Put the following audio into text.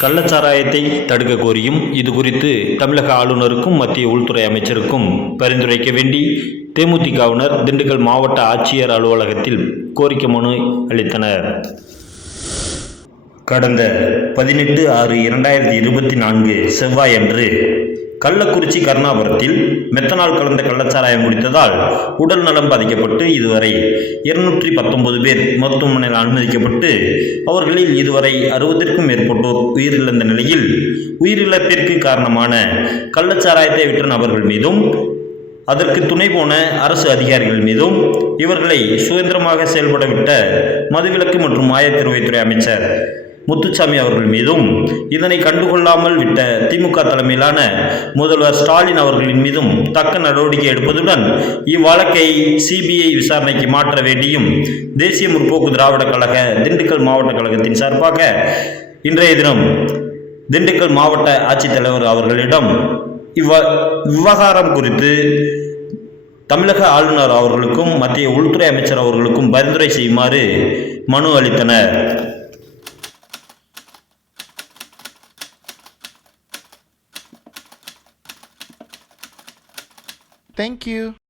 கள்ளச்சாராயத்தை தடுக்க கோரியும் இது குறித்து தமிழக ஆளுநருக்கும் மத்திய உள்துறை அமைச்சருக்கும் பரிந்துரைக்க வேண்டி தேமுதிகவினர் திண்டுக்கல் மாவட்ட ஆட்சியர் அலுவலகத்தில் கோரிக்கை மனு அளித்தனர். கடந்த 18/6/2024 செவ்வாயன்று கள்ளக்குறிச்சி கருணாபுரத்தில் மெத்தனால் கலந்த கள்ளச்சாராயம் குடித்ததால் உடல் நலம் பாதிக்கப்பட்டு இதுவரை 219 பேர் மருத்துவமனையில் அனுமதிக்கப்பட்டு அவர்களில் இதுவரை 60க்கும் மேற்பட்டோர் உயிரிழந்த நிலையில் உயிரிழப்பிற்கு காரணமான கள்ளச்சாராயத்தை விற்ற நபர்கள் மீதும் அதற்கு துணை போன அரசு அதிகாரிகள் மீதும் இவர்களை சுதந்திரமாக செயல்படவிட்ட மதுவிலக்கு மற்றும் ஆயத்திருவைத்துறை அமைச்சர் முத்துசாமி அவர்கள் மீதும் இதனை கண்டுகொள்ளாமல் விட்ட திமுக தலைமையிலான முதல்வர் ஸ்டாலின் அவர்களின் மீதும் தக்க நடவடிக்கை எடுப்பதுடன் இவ்வழக்கை சிபிஐ விசாரணைக்கு மாற்ற வேண்டியும் தேசிய முற்போக்கு திராவிட கழக திண்டுக்கல் மாவட்ட கழகத்தின் சார்பாக இன்றைய தினம் திண்டுக்கல் மாவட்ட ஆட்சித்தலைவர் அவர்களிடம் விவகாரம் குறித்து தமிழக ஆளுநர் அவர்களுக்கும் மத்திய உள்துறை அமைச்சர் அவர்களுக்கும் பரிந்துரை செய்யுமாறு மனு அளித்தனர். Thank you.